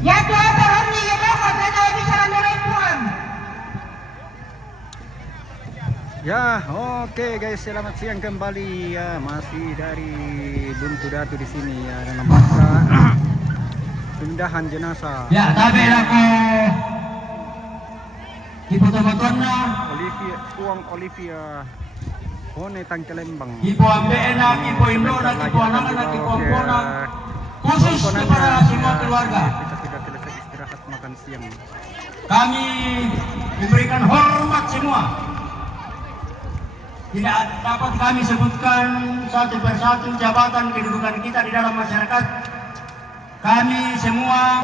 Ya doa terhenti ya dapat ada bicara merempuan. Ya, oke guys, selamat siang kembali ya, masih dari Buntu Datu di sini ya, dalam rangka pemindahan jenazah. Ya, tapi aku foto-fotoan na. Uang Olivia Hone Tangkelembang. Ipo ambean na, ipo indo na, ipo anangan na, ipo ampona. Khusus kepada semua keluarga. Kita sudah selesai istirahat makan siang. Kami memberikan hormat semua. Tidak dapat kami sebutkan satu persatu jabatan kedudukan kita di dalam masyarakat. Kami semua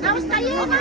Tapos tayo na.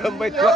Gambay tua.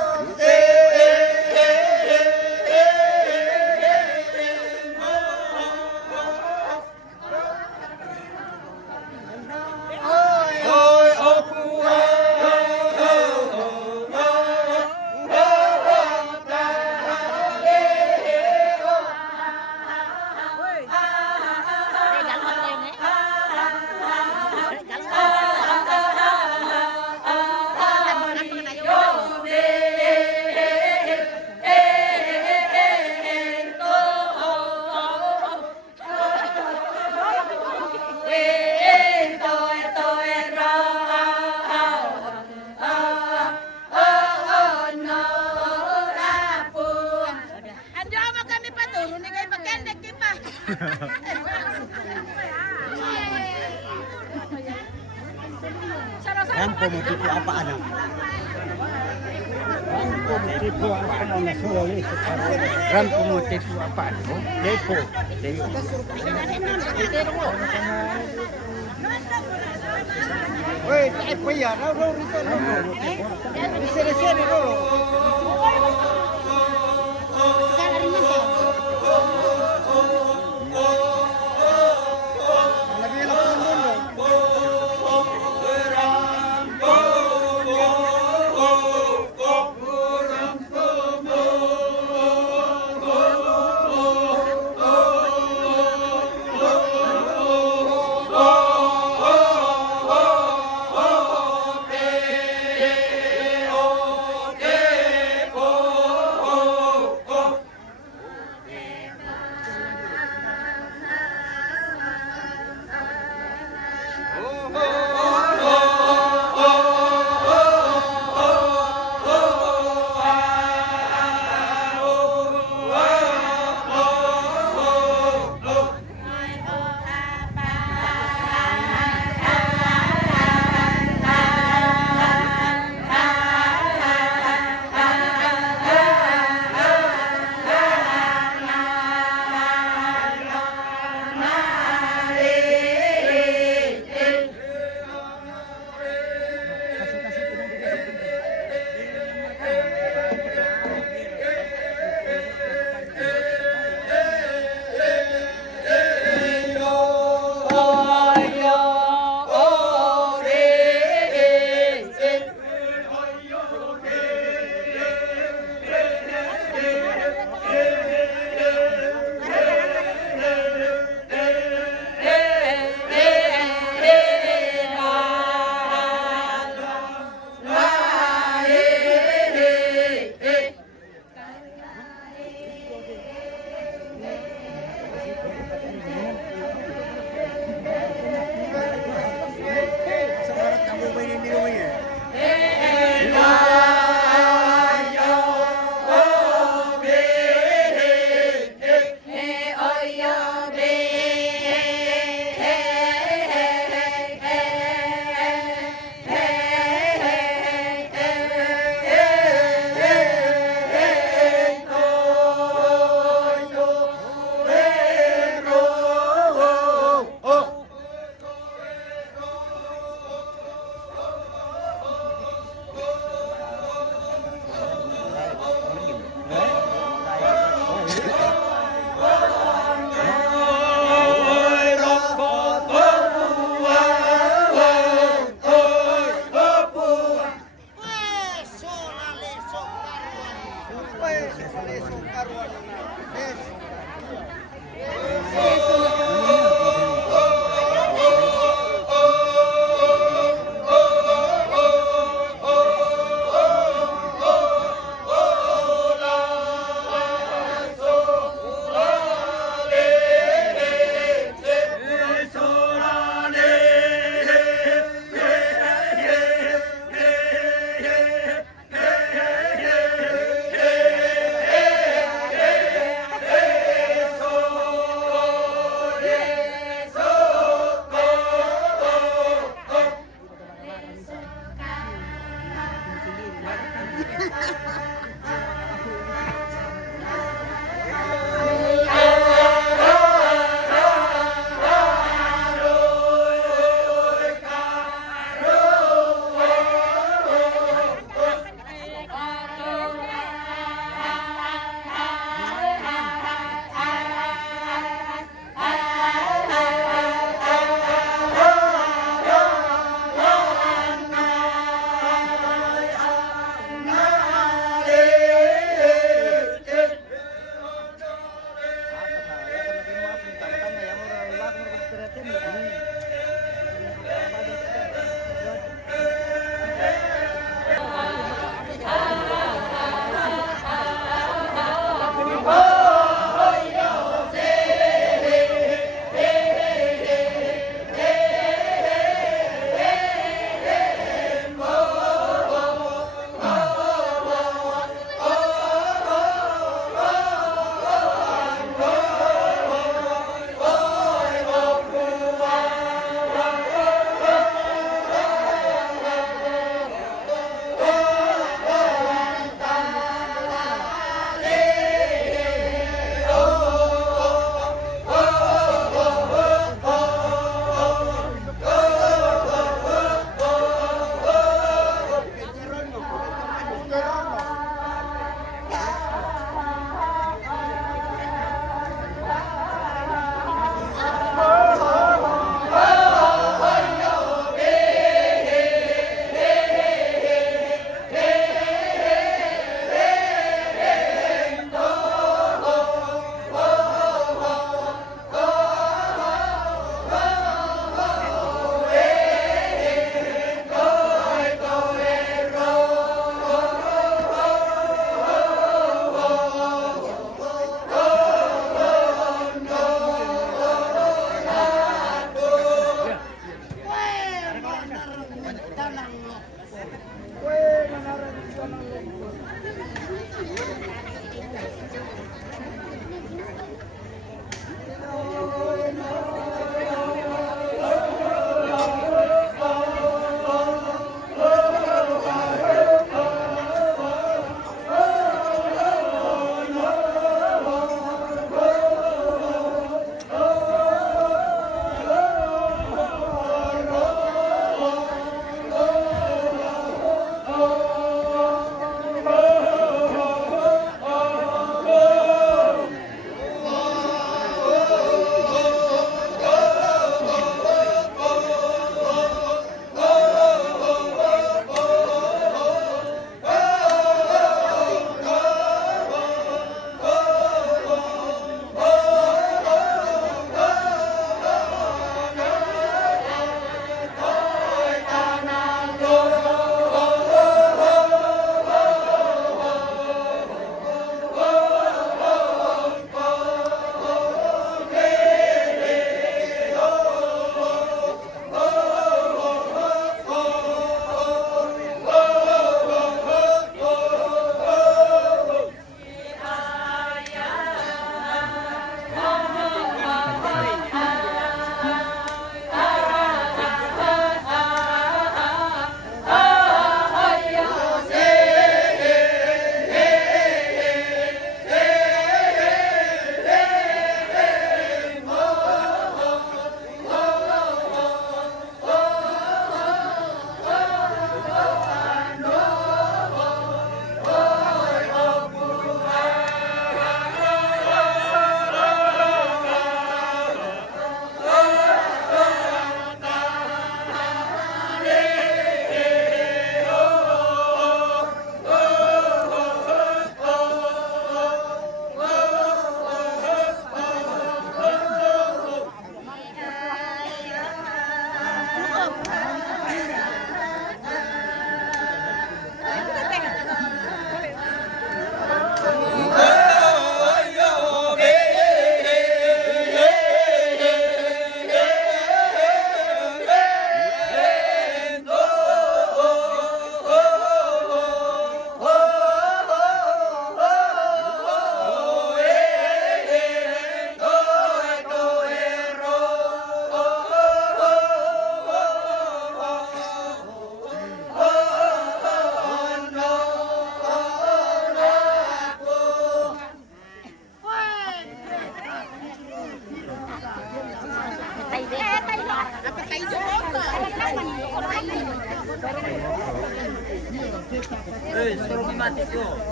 Rampo mo tipo apa anak? Rampo mo tipo apa anak? Rampo mo tipo apa anak? Depo. Woi, tak apa ya? Rau rito. Sini dulu. Hare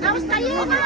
Vamos tayo na!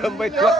Gambay tua.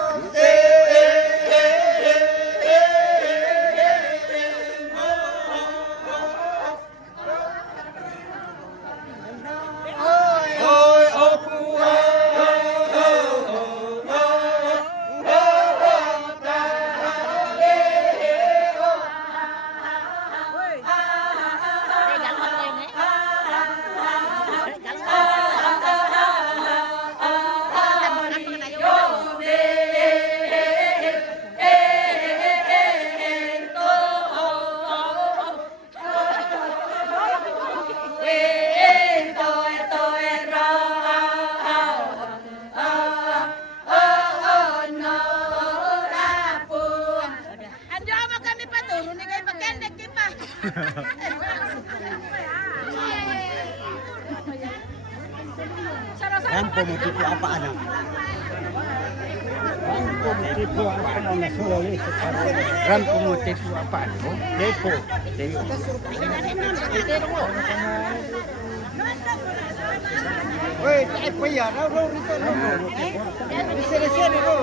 Rampo mo tipo apa anak? Rampo mo tipo apa anak na sulali sa karo? Rampo mo tipo apa anak? Depo. Wait, ay pa yan. Ano nito? Sere-sere ro.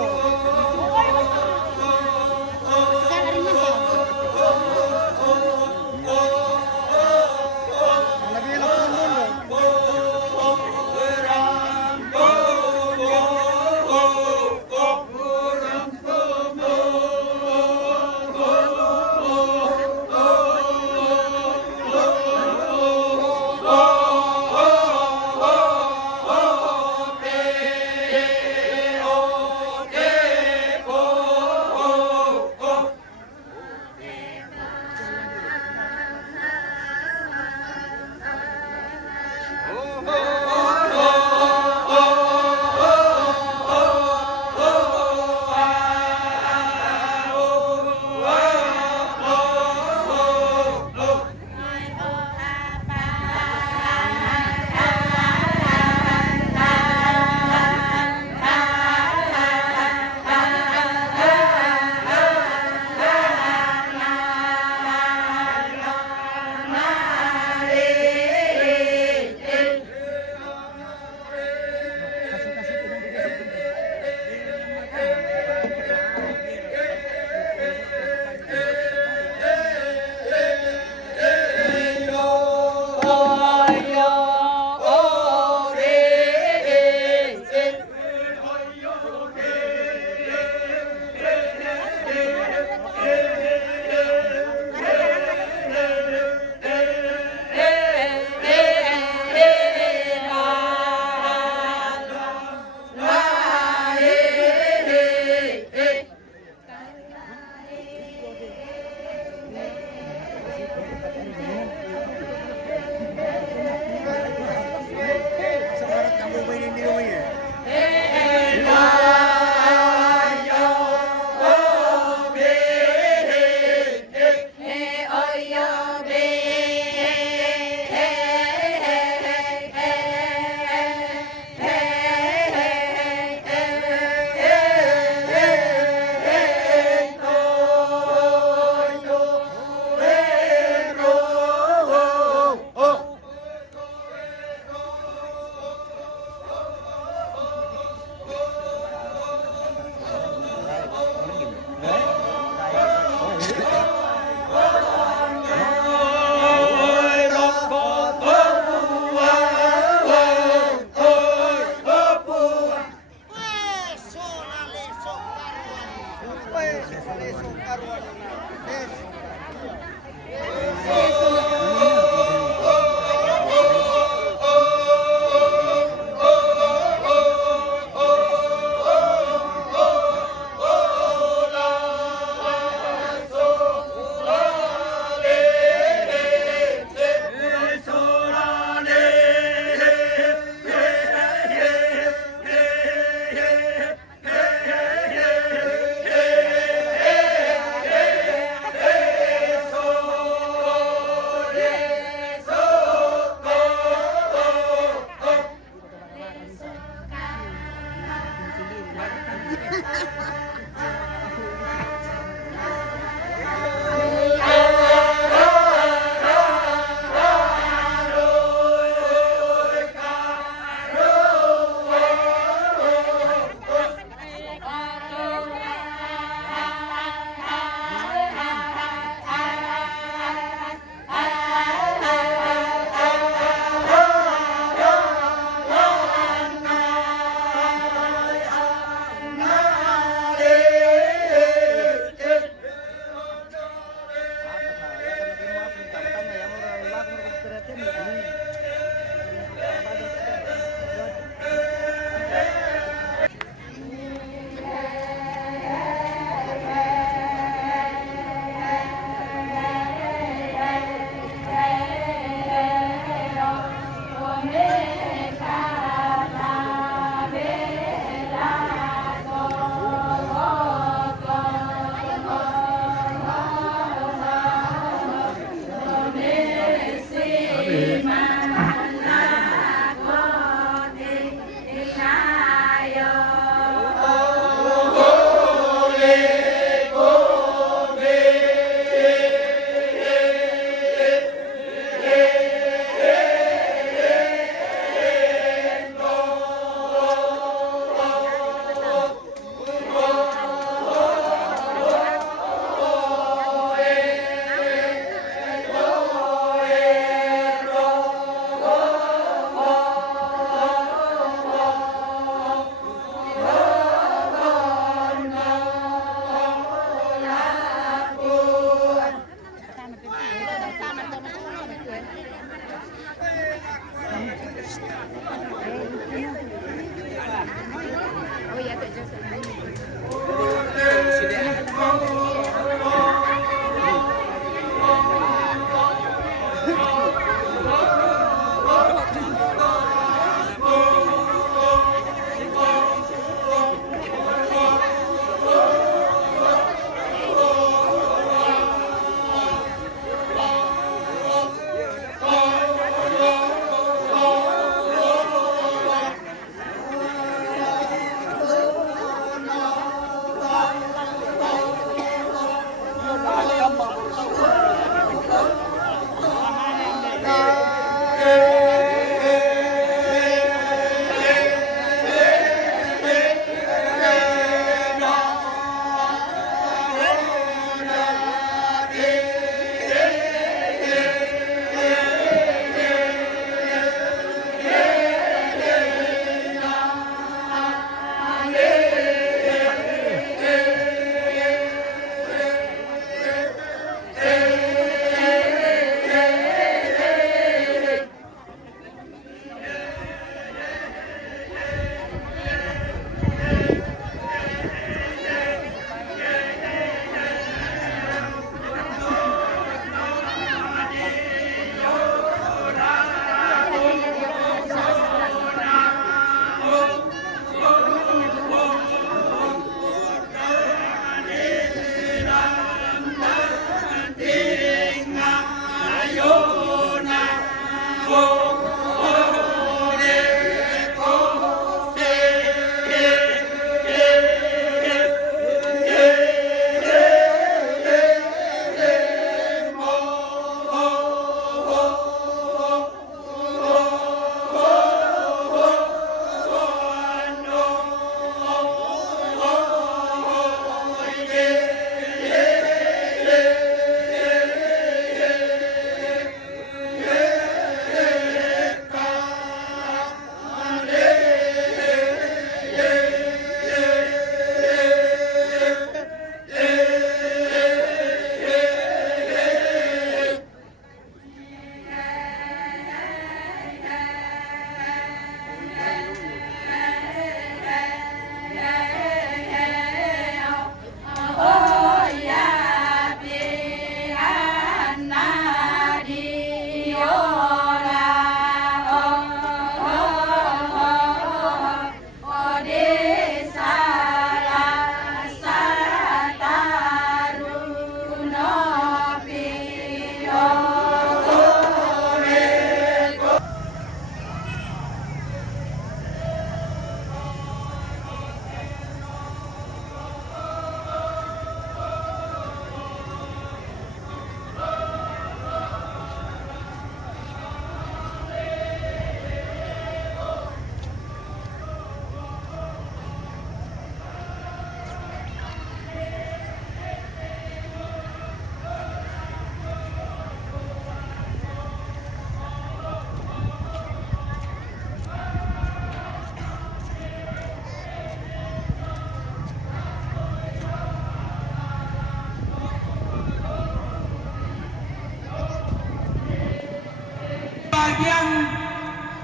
Oh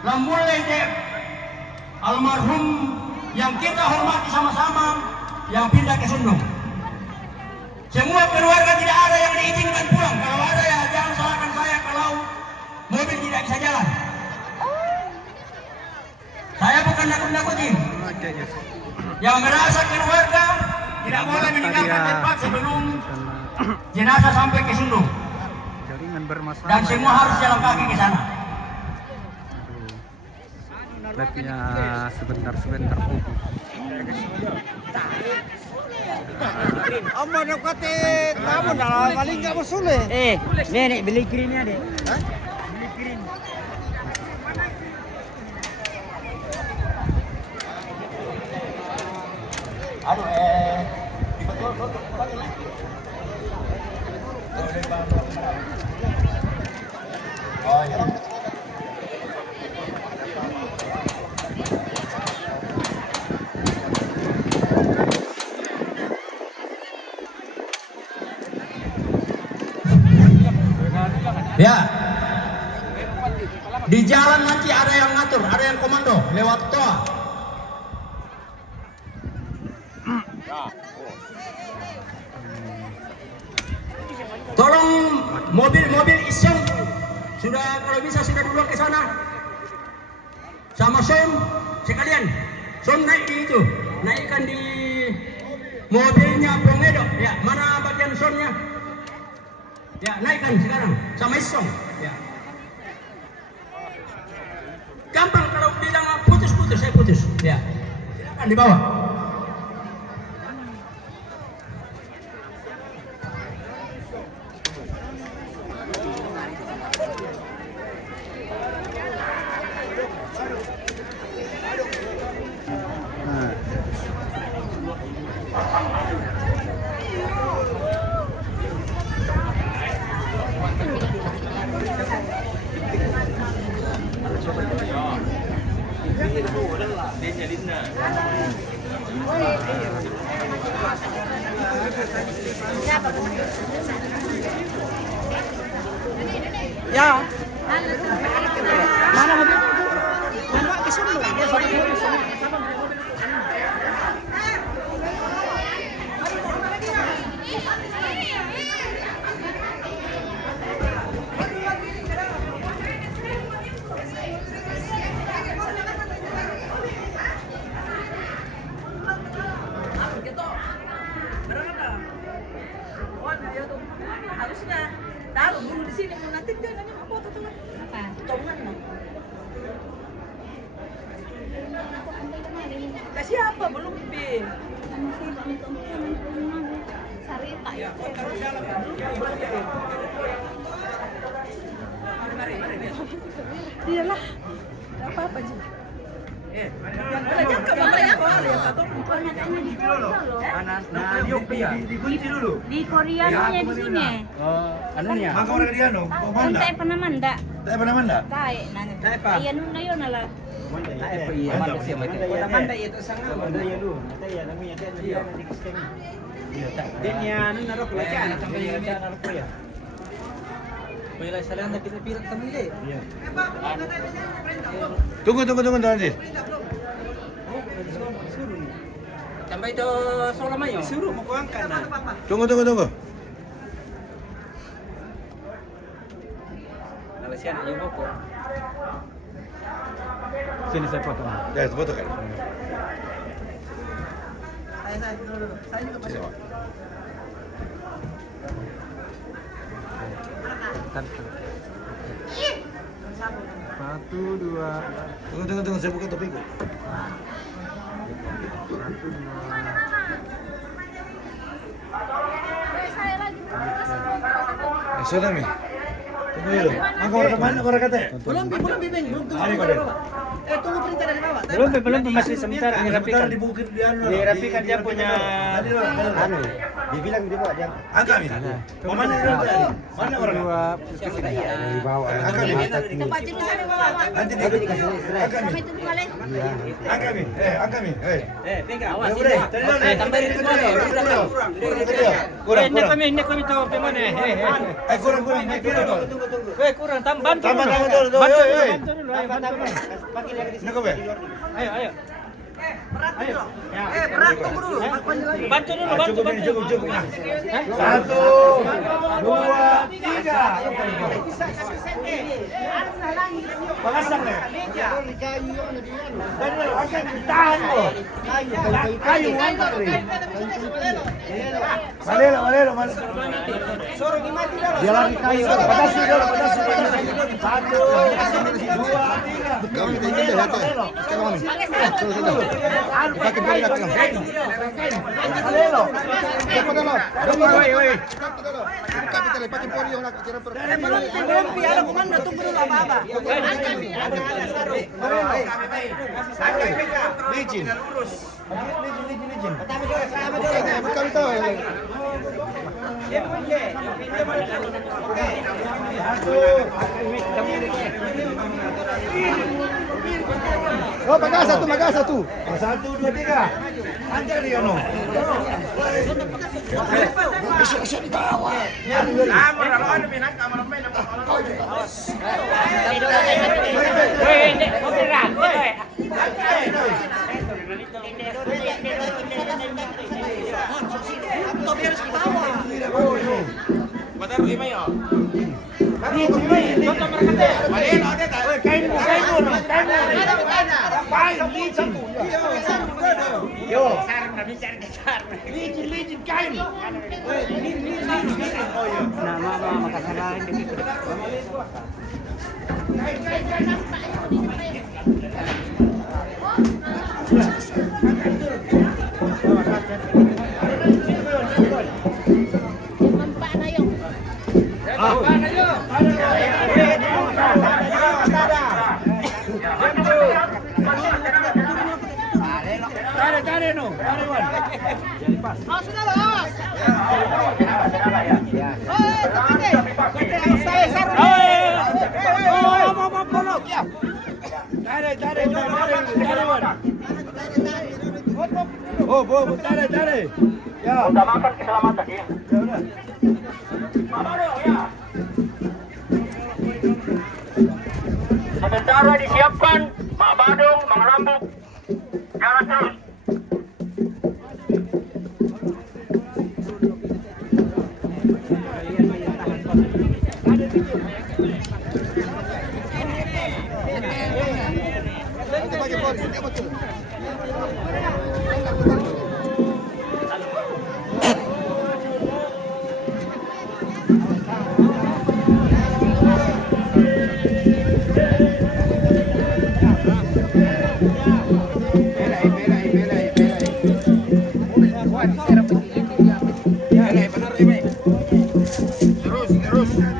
mulai deh almarhum yang kita hormati sama-sama yang pindah ke Sundung. Semua keluarga tidak ada yang diizinkan pulang. Kalau ada ya jangan salahkan saya kalau mobil tidak bisa jalan. Saya bukan nakut-nakutin. Yang merasa keluarga tidak boleh meninggalkan tempat sebelum jenazah sampai ke Sundung. Jaringan bermasalah. Dan semua harus jalan kaki ke sana. Labnya sebentar putus. Amma nak kate kamu dah paling enggak bersuleh. Nenek beli kirinya deh. Aduh, oh iya. Ya, di jalan nanti ada yang ngatur, ada yang komando lewat toa. Tolong mobil-mobil iseng sudah kalau bisa sudah duluan ke sana. Sama Som sekalian. Som naik di itu, naikkan di mobilnya Pongedo. Ya, mana bagian Somnya? Ya, naikkan sekarang sama Isong. Ya. Gampang kalau bilang putus-putus, saya putus. Ya. Silakan dibawa. Ya. Mana mobil itu? Bawa ke Solo. Dia sudah di sana. Harusnya taruh dulu di sini, nanti dia nanya apa tuh apa? Potongan lah. Kasih apa belum bi? Sarita. Iyalah. Apa sih? Dikunci dulu. Di Koreanya di sini. Anunya. Maka orang dia no. Tayo pa naman da. Tak pernah manda. Tayo na. Ayan na yun ala. Manda itu sangat. Manda ya lu. Manda ya namanya dia nanti kesini. Dia ni anu naruh pelajaran sampai dia naruh kuliah. Bila salah nak kita pirang tamu deh. Tunggu nanti. Sampai itu Solamayo. Suruh mau angkat nah. Tunggu. Malaysia nak jumpa kok. Sini saya foto. Ya, foto kan. Saya juga Sini, Pak. Satu, dua. Tunggu, saya buka topiku. Satu, dua. Sudah mi. Tunggu dulu. Aku orang mana? Orang kata. belum Beng, belum tunggu Hari dari kode. bawah. Tunggu perintah dari bawah. Belum masih sebentar Sebentar dirapikan. di bukit di anu. Dirapikan dia punya Tadi anu. Dia bilang dia bawa dia. Angkat ni. Mana orang? Dua Dari bawah. Angkat ni. Tempat jenis sana bawa. Nanti dia Dikasih beras. Sampai itu balik. angkat ni. Angkat ni. Pegang. Awas. Tambahin itu boleh. Kurang. ini kami tahu bagaimana. Kurang. Kurang tambah. Tambah dulu. Bantu dulu. Pakai lagi di sini. Nak kau Ayo. Berat tunggu dulu. Bantu dulu. Cukup. 1, 2, 3. Pasang ni. Tahan tu. Kayu angkat ni. Malelo. Dia lagi kayu. Patasi dulu. 1, 2, 3. Malelo. Tunggu dulu apa-apa. Licin. Oh, magas satu. 1, 2, 3. Anjar dia no. Oh, tarik. Ya. Utamakan keselamatan ya. Sementara disiapkan Mak Badung, Mang Lambuk. Jalan terus. Terus.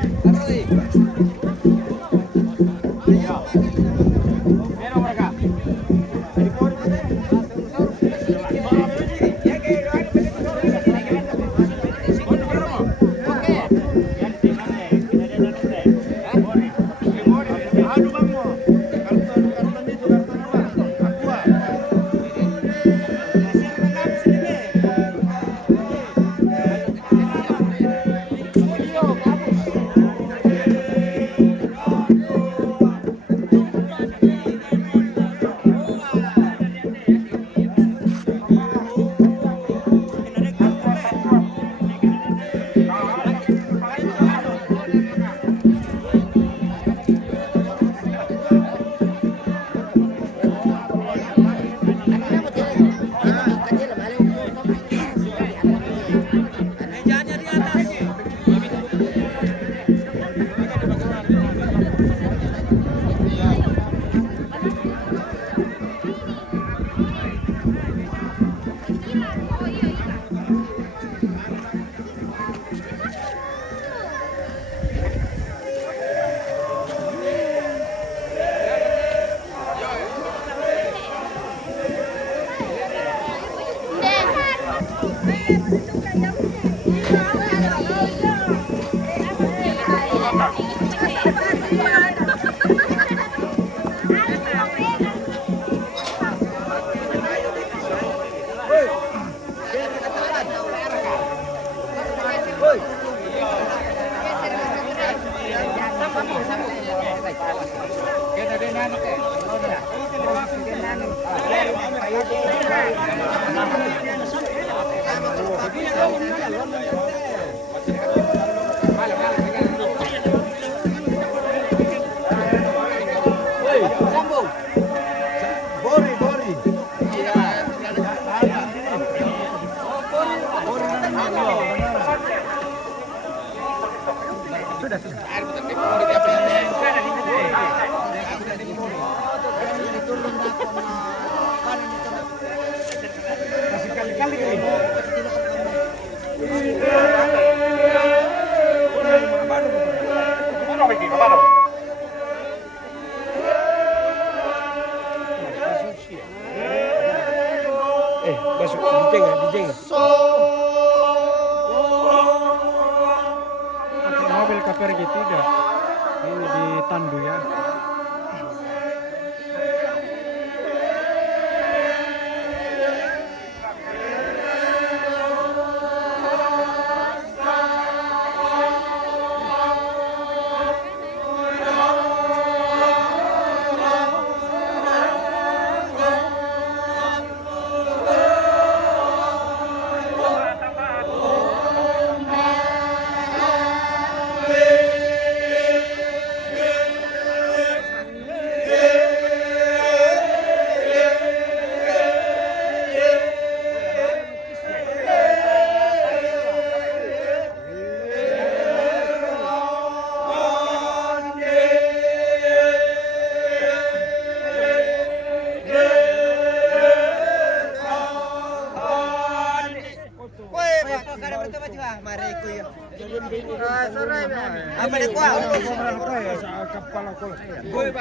Mobil KPRG 3 ini di Tandu ya.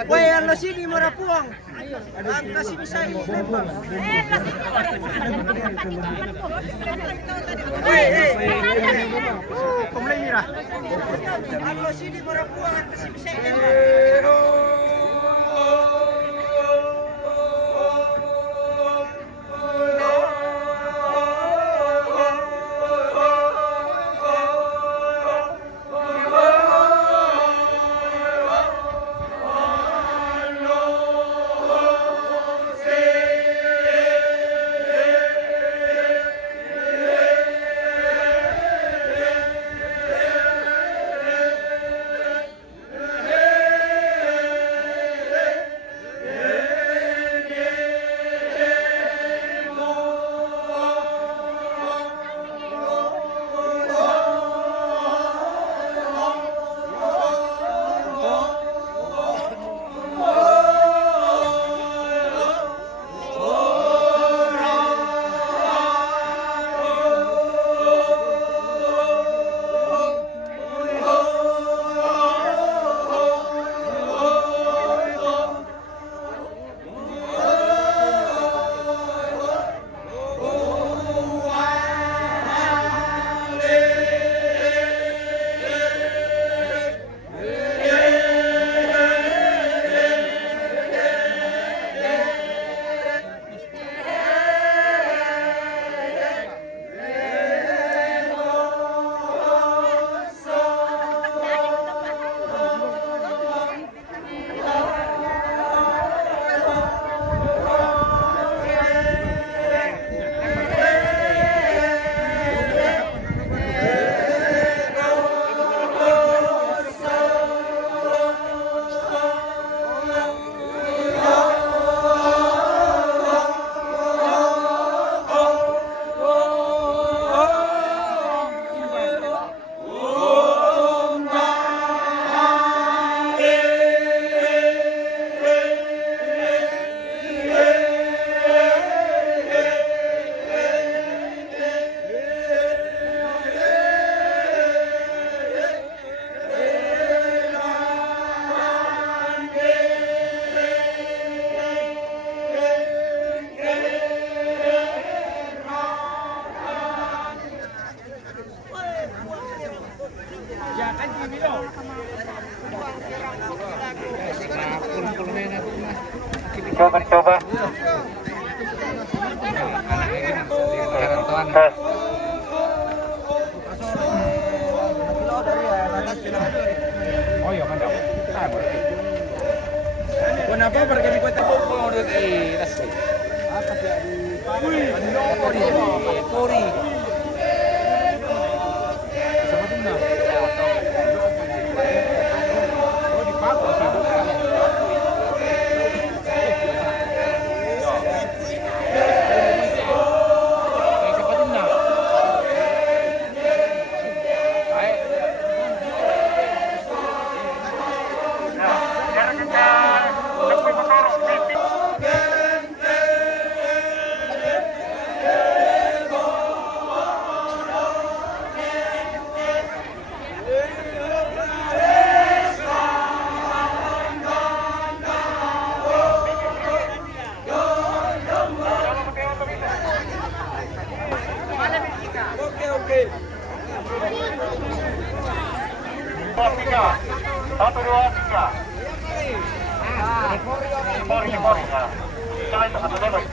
Woi, anda sini merapuang. Kasih bisa ini. Komplain mira. Anda sini merapuang, kasih bisa ini. Coba. Oh iya, mantap. Kenapa berkali kota mau di nasi? Apa dia di Pori. Sama tuna. Oh di Papua sih. Satu dua tiga. Pori. Jangan itu satu bebas.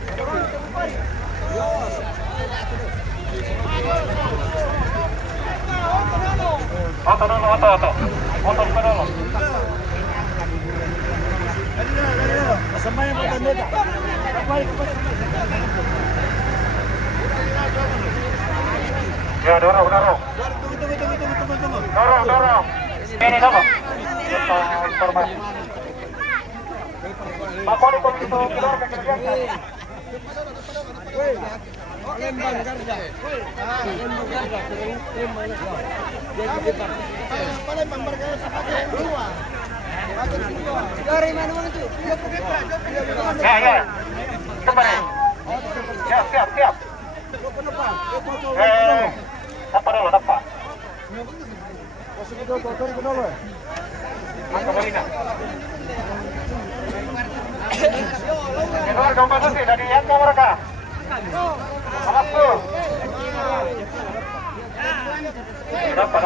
Oto dulu. Sama yang bertanda. Ya, dorong. Tunggu. Dorong. Ini dong. Informasi. Pak Poli komisi keluar ke kerja. Ya. Kembali. Siap. Apa dulu, apa? Kembali. Keluar kompetisi dari yang mereka. Awas tuh. Dapat.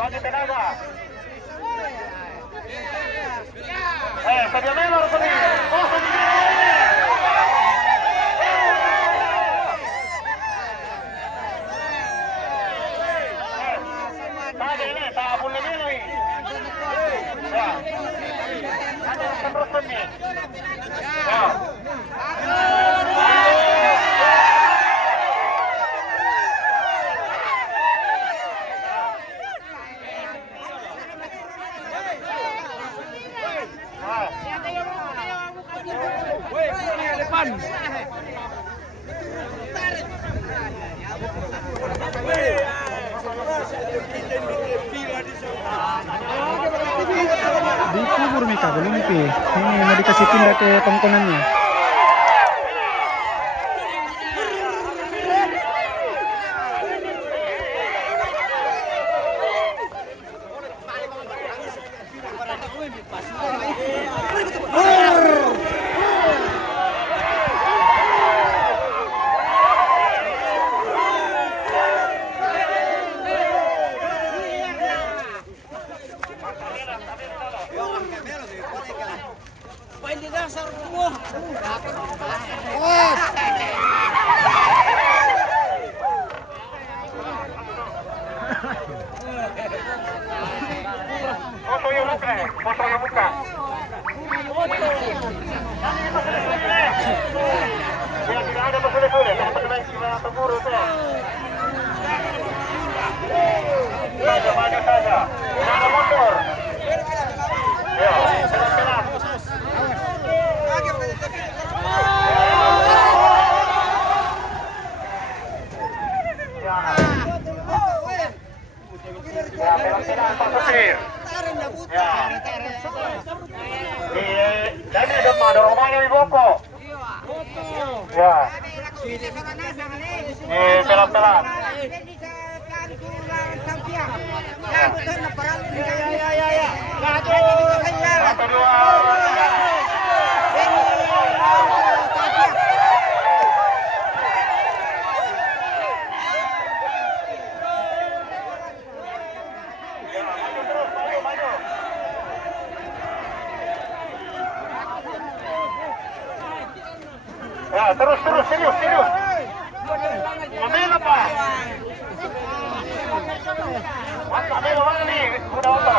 Bagi tenaga. Sadio Melo harus pergi. Ini tak boleh ini. Ya. Terus pergi. Ya. Dikubur Mika, belum pi. Ini mau dikasih pindah ke tongkonannya. Foto yang muka. Ya, tidak ada bersulit-sulit. Yang penting kita tunggu saja. Maju saja. Jangan mundur. Ya, tenang. Ya, tenang Pak Supir. Ya. Dan ada rumahnya di Boko. Ya. Pelan-pelan. Satu dua. Ya, terus, serius. Ambil apa? Ambil mana nih? Udah oto.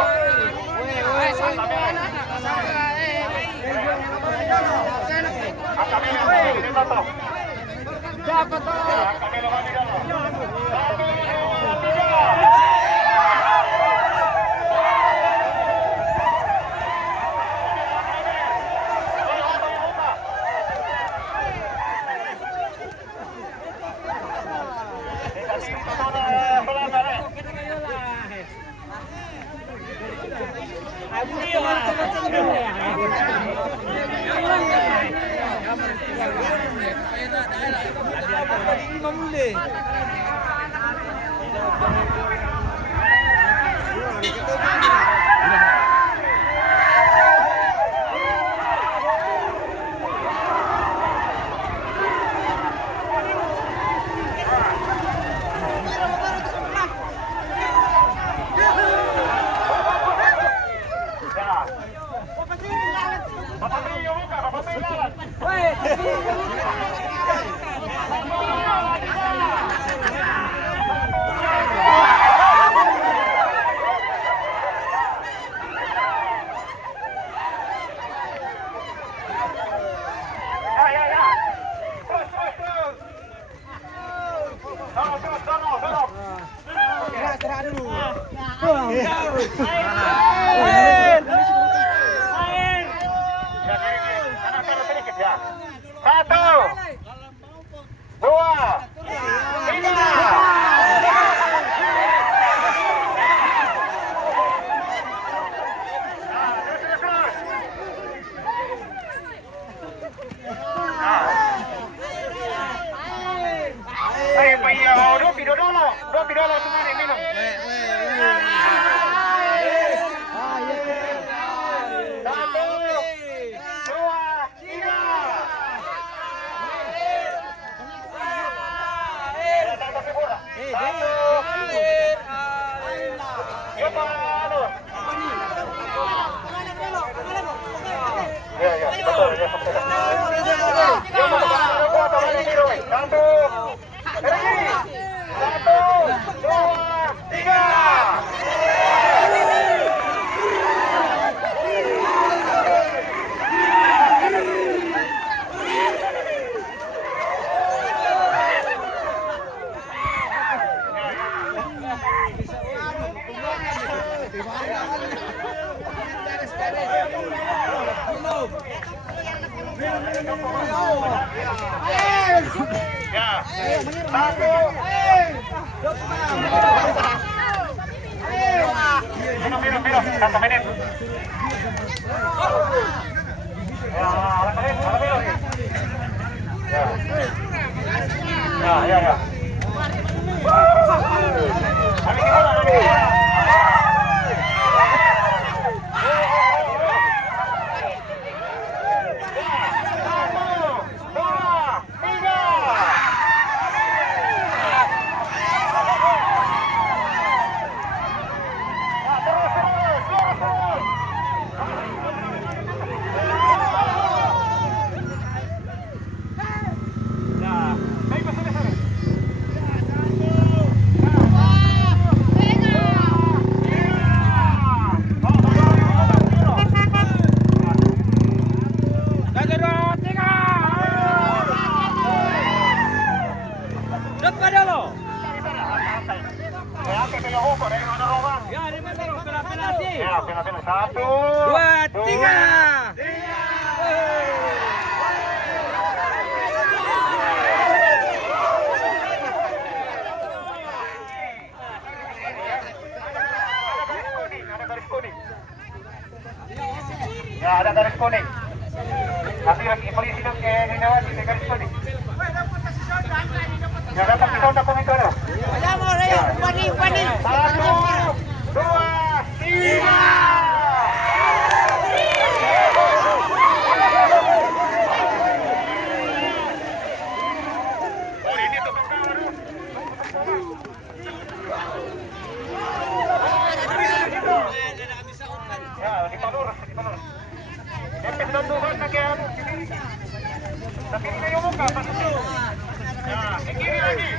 Dua pidolo semua nih minum. Minum, 1 menit. Ya. Satu, dua, tiga. Ya, ada garis kuning. Nanti lagi polisi dong kayak Ninawati, ada garis kuning. Ya, datang di sana komento dong. Satu, dua, tiga. Ya, di Palur. Yang sedang turun lagi. Sa kiri na yung muka, pasukin. Ya, ke kiri lagi.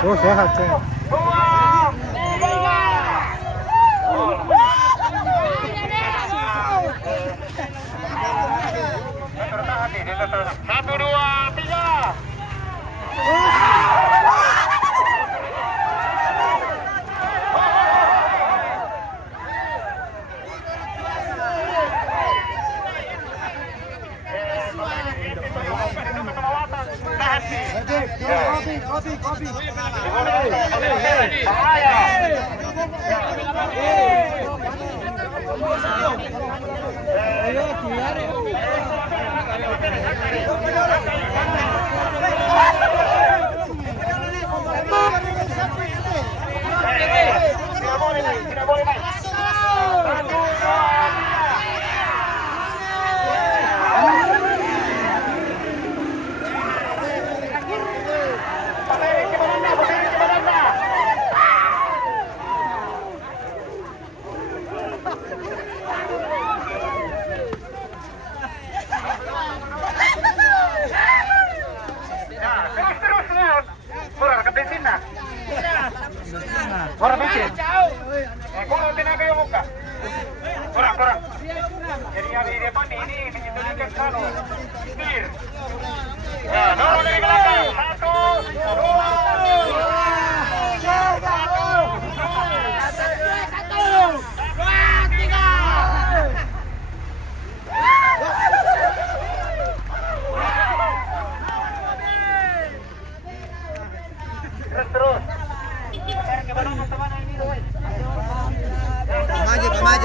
哦，谁还这样？ Satu, dua, tiga. Tidak boleh naik. Satu, dua, kurang bensin. Kurang tenaga yang muka. Kurang. Jadi yang di depan ini ditunjukkan selalu. Setir. Ya, dorong dari belakang. Satu, dua, tiga. Terus. Maju.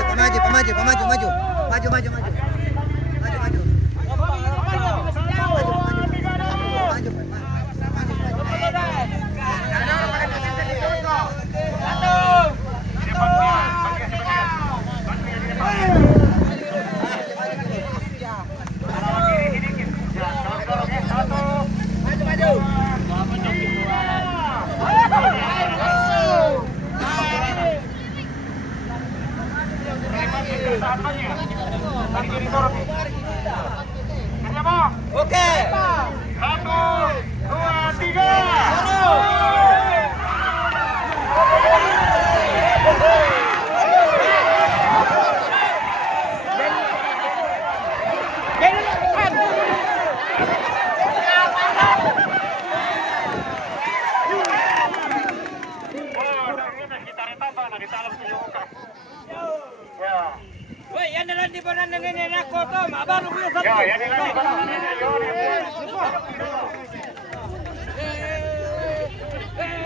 Ya, yan lang yung banana yun.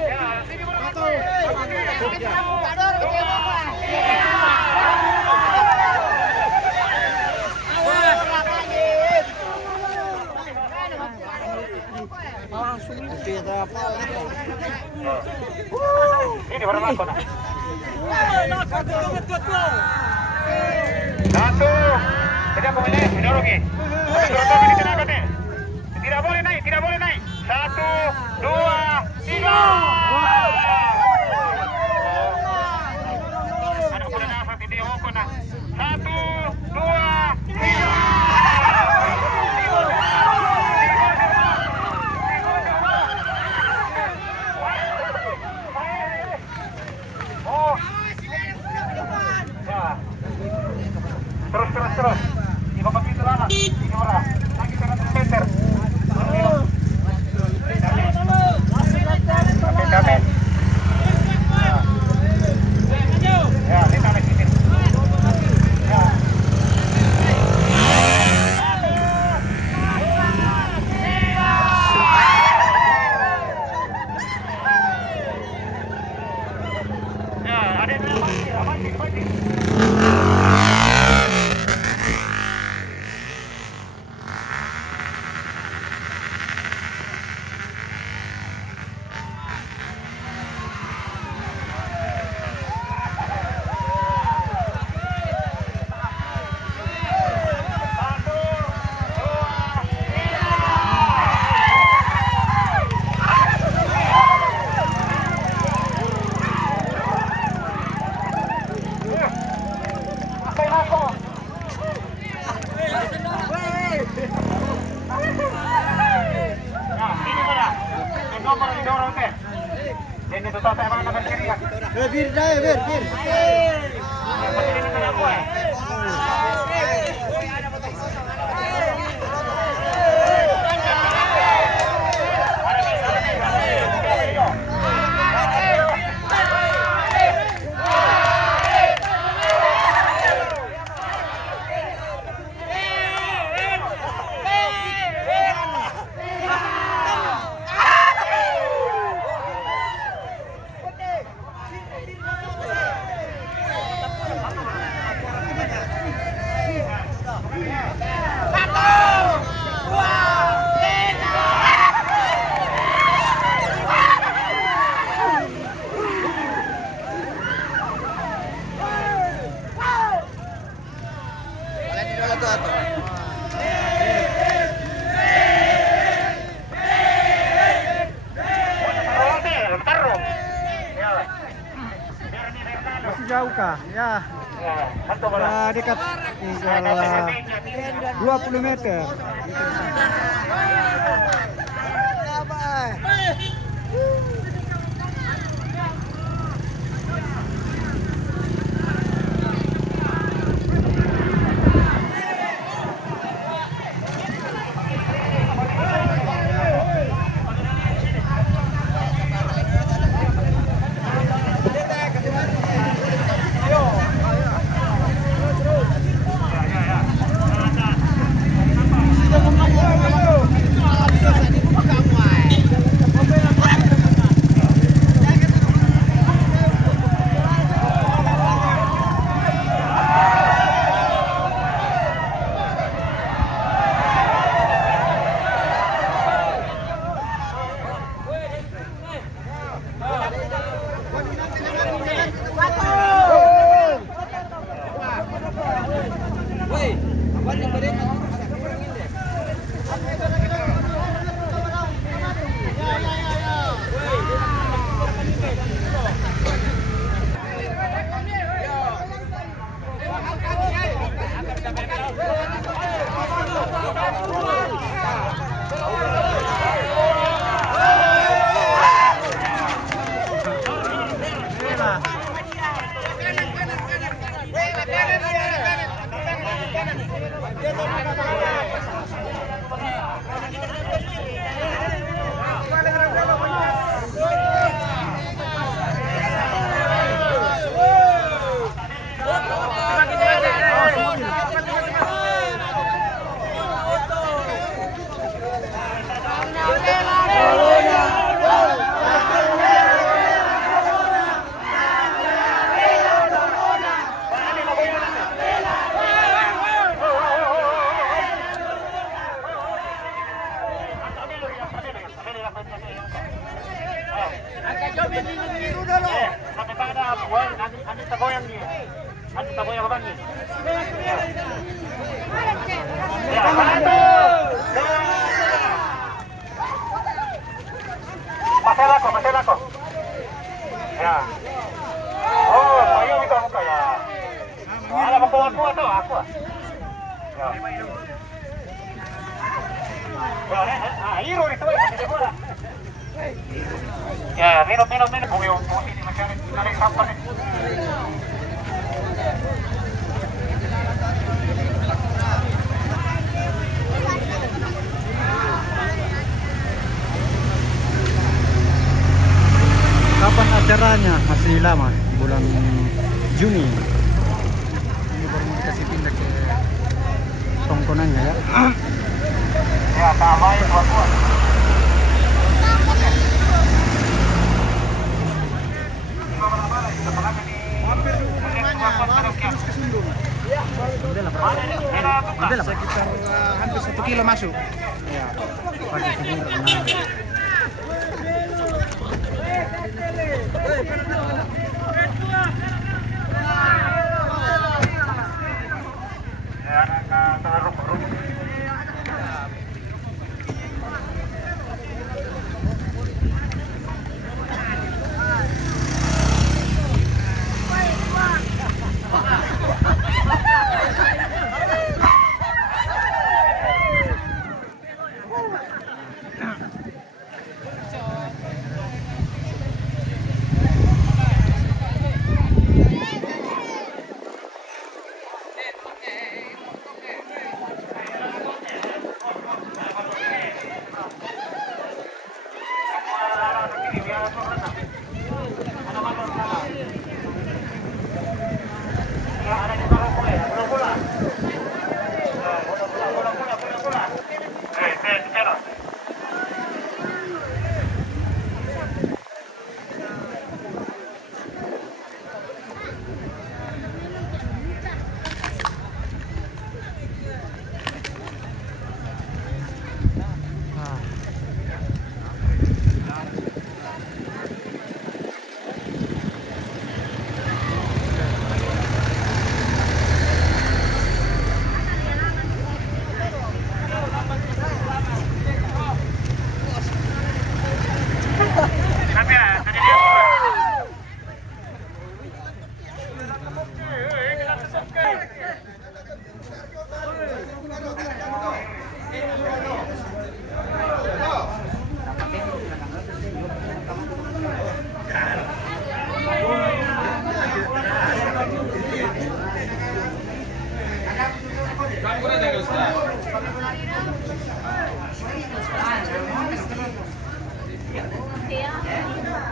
Ya, sige mo na to. Ini barang apa nak? Satu, tidak boleh naik, mendorongnya. Tidak boleh naik, tidak boleh naik. 1, 2, 3. Anak muda nasa video ko na. 1, 2, 3. Oh. Ya. Terus. 5 pintu lang. Ini orang. Lagi 100 meter. Dapat. Ya, kita lagi sini. Ya. Ya, ada yang mati. Bir dah, bir. Masih jauh kah? Ya. Dekat tinggal 20 meter. Sampai pada buang, nanti tergoyang dia. Nanti tergoyang ke bangkit. Ya, 1, 2, Pasel ako. Ya. Oh, tayo ito muka ya. Alam mo ako ito, ako. Ya. Hero ito hindi bola. Ya, minum. Bugi yung puti ni Masyari. Nari sampan eh. Kapan acaranya? Masih lama, bulan Juni. Ini baru mau dikasih pindah ke tongkonannya ya. Ya, tambahin buat. Sekitar hampir 1 kilo masuk. Ya, pakai sendiri.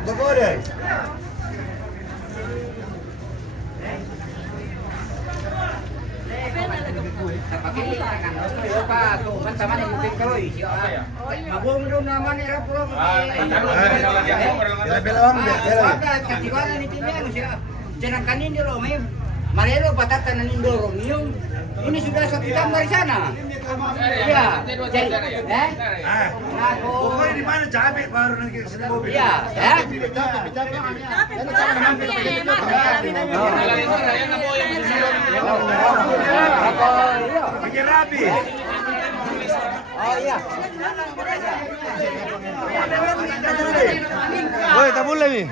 Bagore. Marelo batatan na nindorong yung ini sudah 1 jam dari sana. Iya. Pokoknya di mana capek baru nanti ke sini mobil. Iya, ya. Pakai rapi. Oh iya. Woi, tak boleh nih.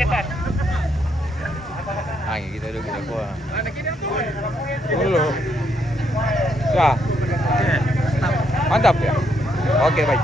dekat. Kita dulu kita buat. Dulu. Ya. Mantap ya. Oke baik.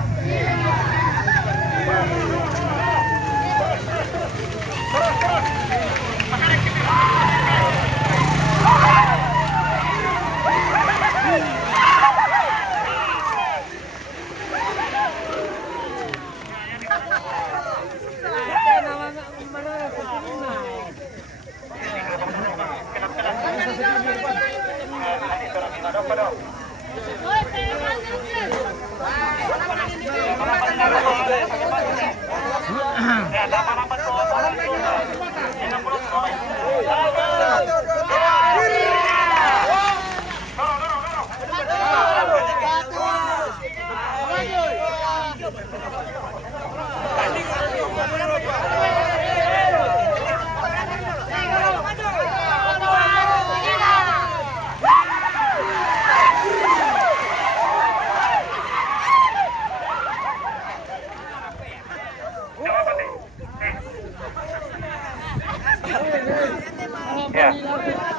Ya,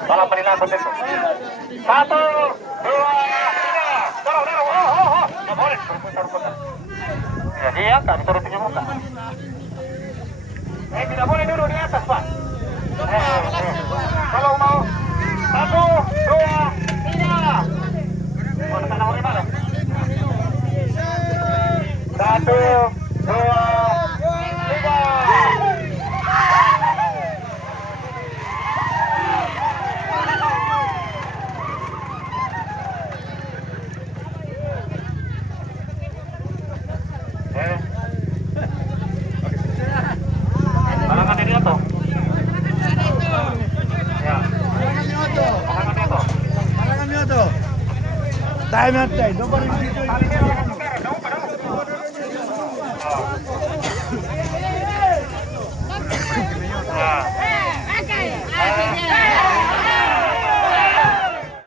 malam perilaku itu. 1, 2, 3. Dorong. Oh. Nggak boleh berputar-putar. Ya, diangkat, ditaruh pinggir muka. Tidak boleh duduk di atas, Pak. Kalau mau 1, 2, 3. Oh, tekan nomornya mana? 1, 2, 3. Halangan dari Oto. Ya. Halangan dari Oto. Time at time. Nobody.